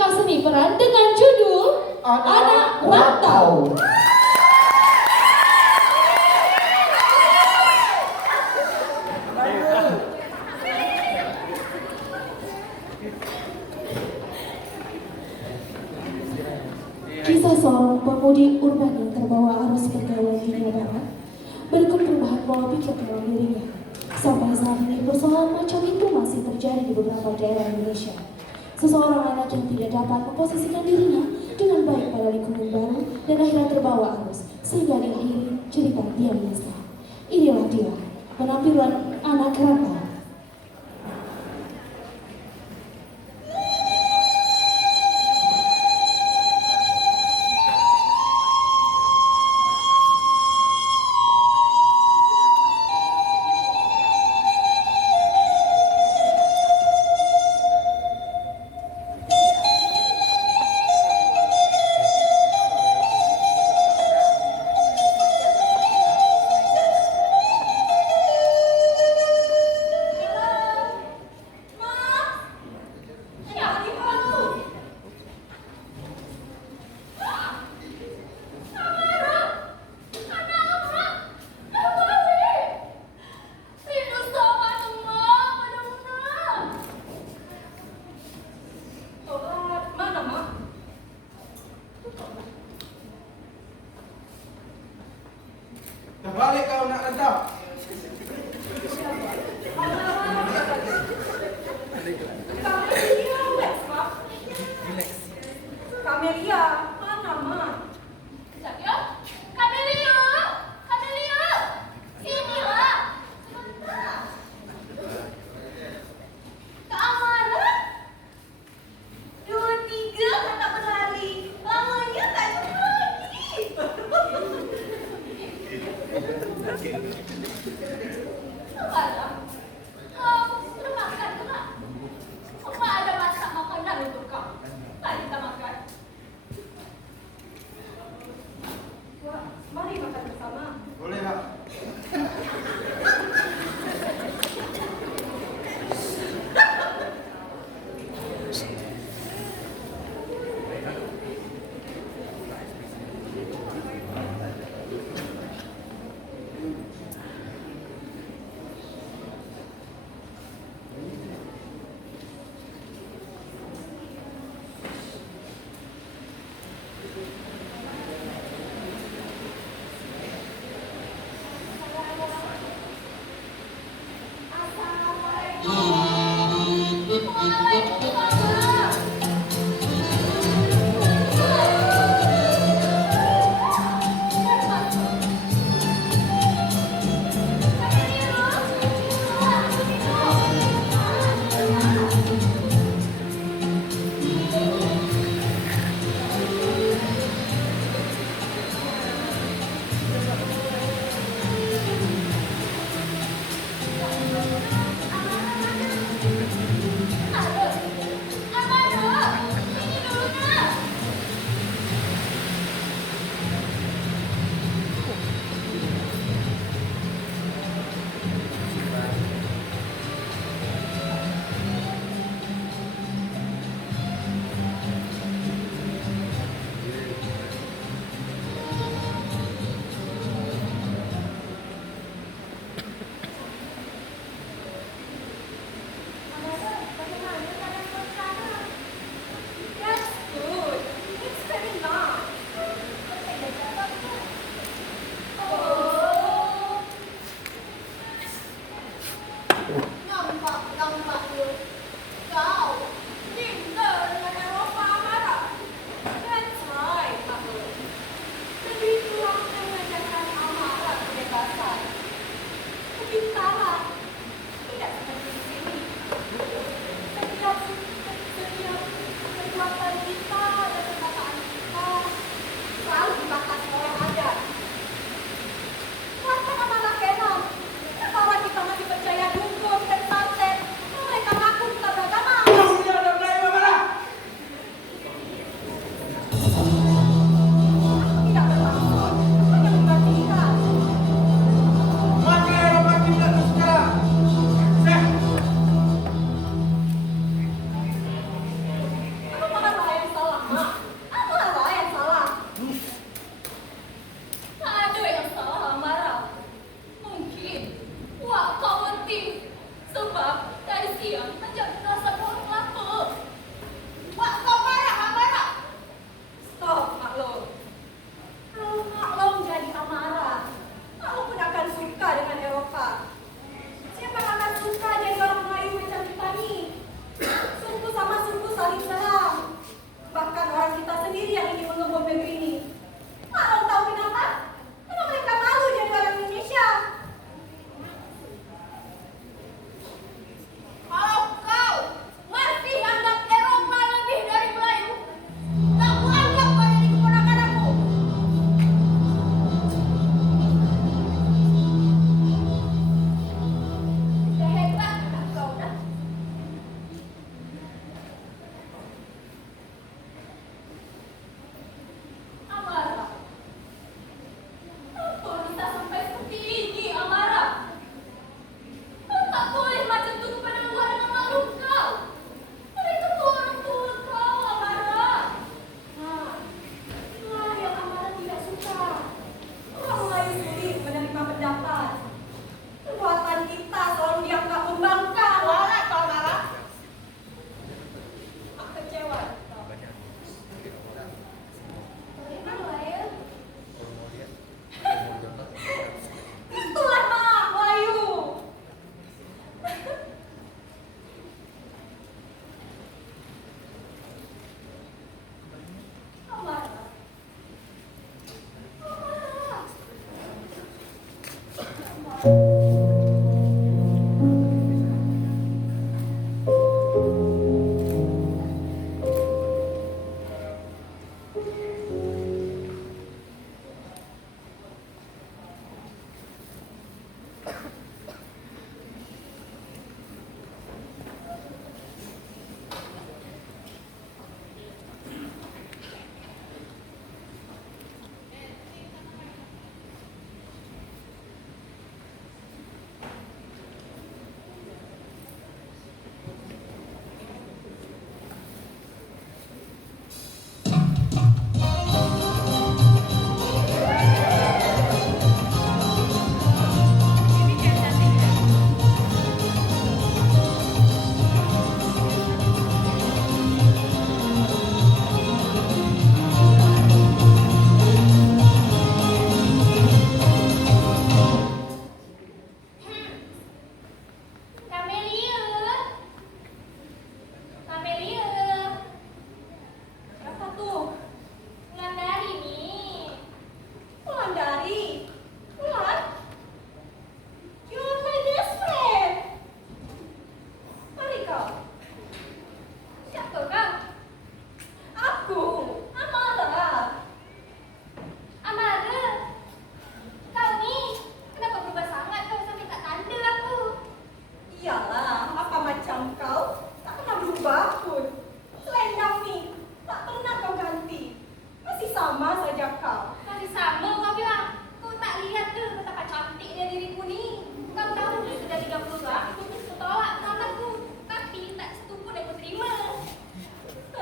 aneka seni peran dengan judul Anak Rantau. Kisah seorang pemudi urban yang terbawa arus pergaulan di Jawa Barat. Berikut perubahan pola pikir dalam dirinya. Sampai saat ini persoalan macam itu masih terjadi di beberapa daerah Indonesia. Seseorang anak yang tidak dapat memposisikan dirinya dengan baik pada lingkungan baru dan akhirnya terbawa arus sehingga diakhiri cerita dia menyesal. Inilah dia penampilan Anak Rantau. Balik kau nak rantau. Kamelia, mana mak? Sekejap ya. Kamelia! Kamelia! Sinilah! Sebentar. Kak Amara? 2, 3 kata berlari. Lamanya tak cukup lagi. Amara, kamu sudah makan ke nak? Mama ada masak makanan untuk kau. Mari kita makan. Wah, mari makan bersama. Boleh tak?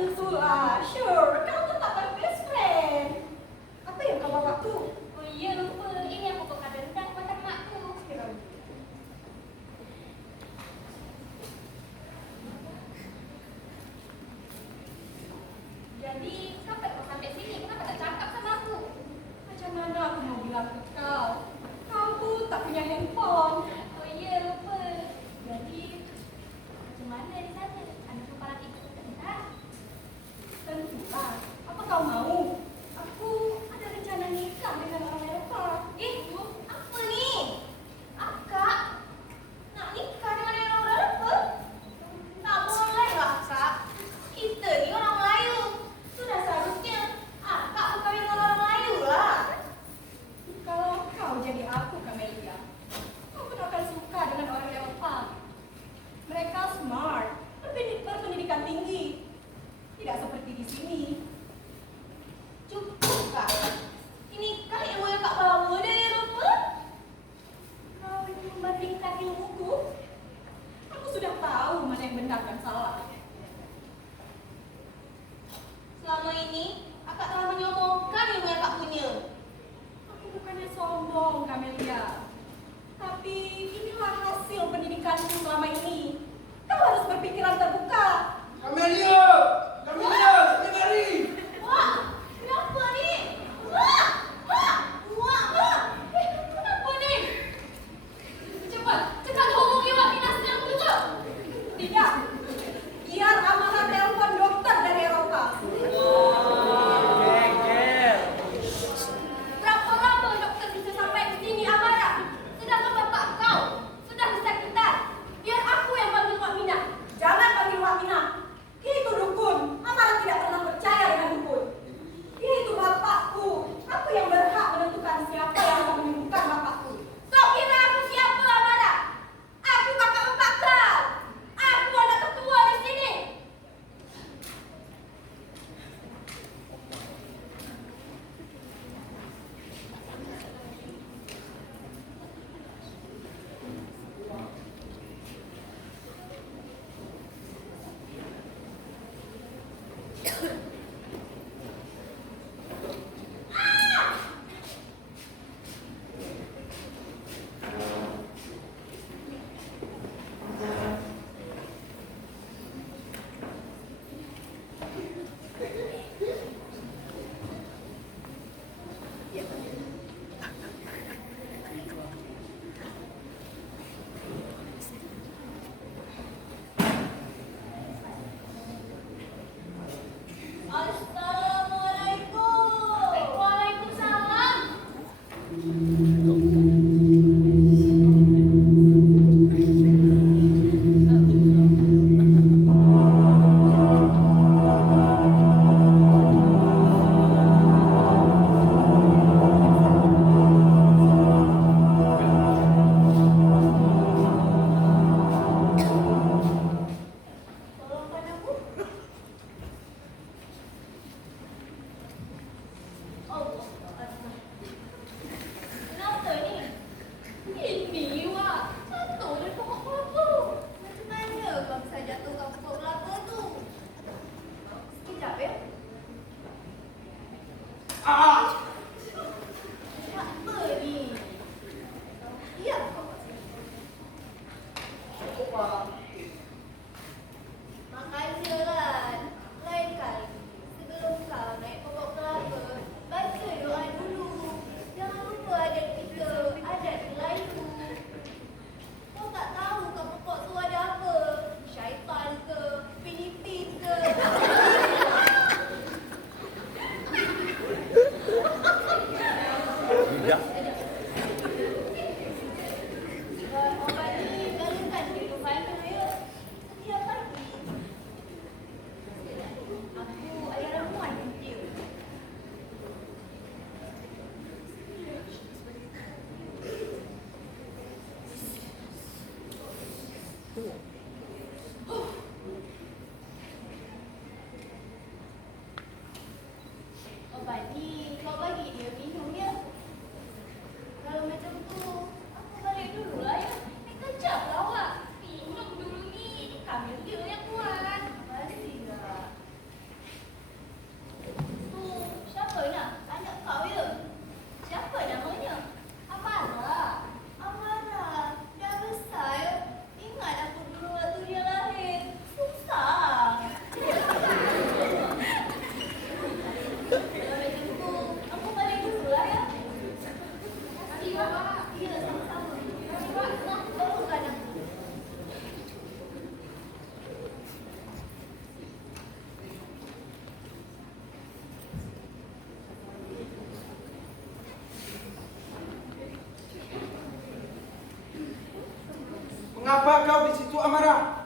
Tentulah, sure, kau tetap kan best friend. Apa yang kau bawa tuh? Oh iya lupa, ini aku bawa rendang buat makku. Jadi, sampai kau sampai sini, kenapa tak cakap sama aku? Macam mana aku mau bilang ke kau? Kau tuh tak punya handphone. Oh iya lupa. Jadi, macam mana di sana? Ada keparat ikut tak? Tentulah. Apa kau mau? Aku ada rencana nikah dengan orang Eropa. Apa ni? Akak nak nikah dengan orang Eropa? Tak boleh lah, Kak. Kita ni orang Melayu. Sudah seharusnya akak berkahwin dengan orang Melayu lah. Kalau kau jadi aku, Camelia, kau pun akan suka dengan orang Eropa. Mereka smart, berpendidikan tinggi. Tidak seperti di sini. Cukup, Kak. Inikah ilmu yang Kak bawa dari Eropa? Kau ingin membandingkan ilmuku? Aku sudah tahu mana yang benar dan salah. Selama ini, akak telah menyombongkan ilmu yang Kak punya. Aku bukannya sombong, Camelia. Tapi inilah hasil pendidikanku selama ini. Kau harus berpikiran terbuka. Camelia! Camelia, sini mari! Wah, kenapa ni? Wah, wah, wah, wah. Kenapa ni? Cepat, cepat hubungi Wak Minas yang juga. Tidak. Biar amanah telepon dokter dari Eropa. Berapa lama dokter bisa sampai ke sini, Amara? Sedangkan bapak kau sudah kesakitan. Biar aku yang panggil Wak Minas. Jangan panggil Wak Mina. Dia itu dukun. Amara tidak pernah percaya dengan dukun. Dia itu bapakku. Aku yang berhak menentukan siapa yang akan menyembuhkan bapakku. Kau kira aku siapa, Amara? Aku kakak bapak kau. Aku anak ketua di sini. Mengapa kau di situ, Amara?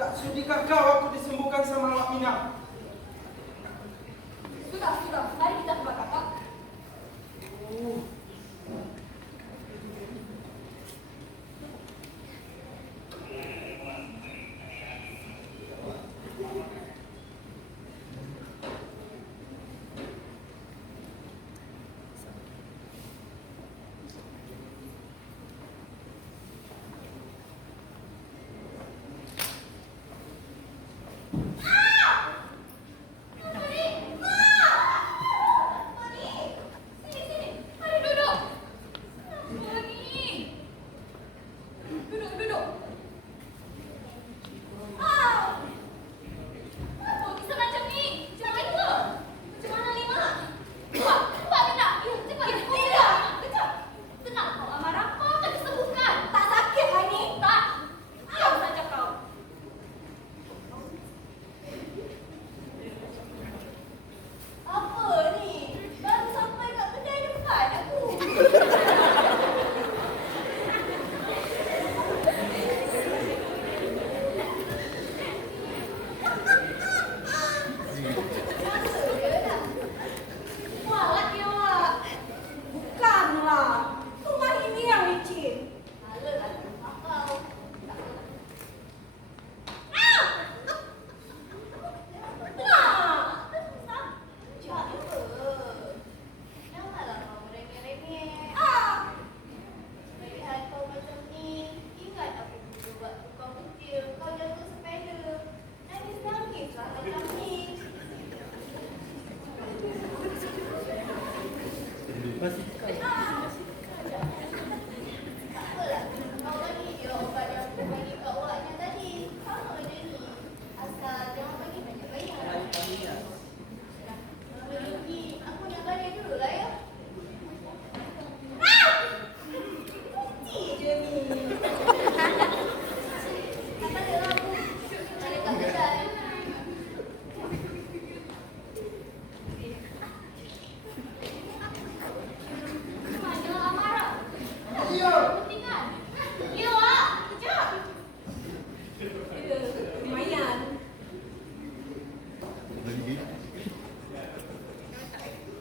Tak sudikah kau aku disembuhkan sama Wak Mina? Sudah. Mari kita keluar, kakak.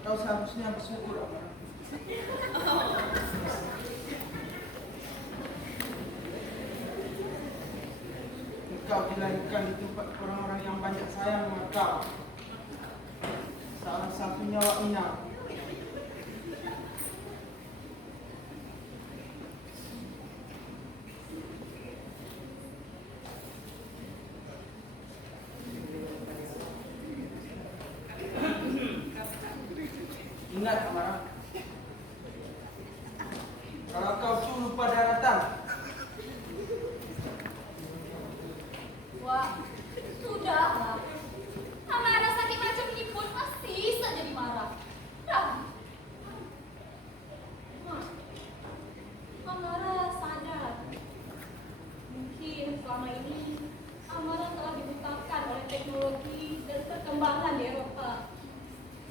Kau seharusnya bersyukur, Amara. Engkau dilahirkan di tempat orang-orang yang banyak sayang dengan kau. Salah satunya Wak Mina. Ingat, Amara. Kalau kau tu lupa daratan, Wah, sudahlah. Amara sakit macam ini pun masih saja dimarah. Dah. Amara sadar. Mungkin selama ini Amara telah dibutakan oleh teknologi dan perkembangan di Eropa.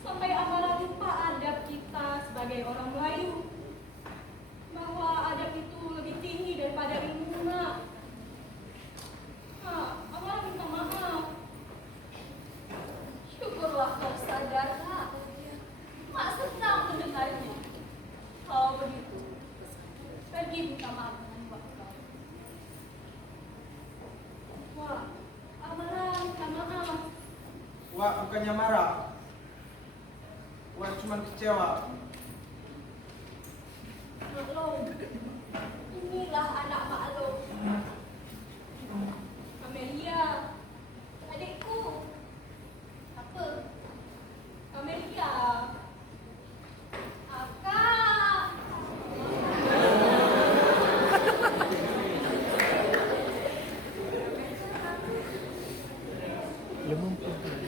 Sampai Amara lupa adab kita sebagai orang Melayu. Bahwa adab itu lebih tinggi daripada ilmu nak. Amara minta maaf. Syukurlah kau sadar, Kak. Mak senang mendengarnya. Kalau begitu, pergi minta maaf dengan Wak kau. Wak, Amara minta maaf. Wak bukannya marah. Wak cuma kecewa. Maklum, inilah anak maklum. Amelia, adikku. Apa? Amelia. Akak. Lemah pun.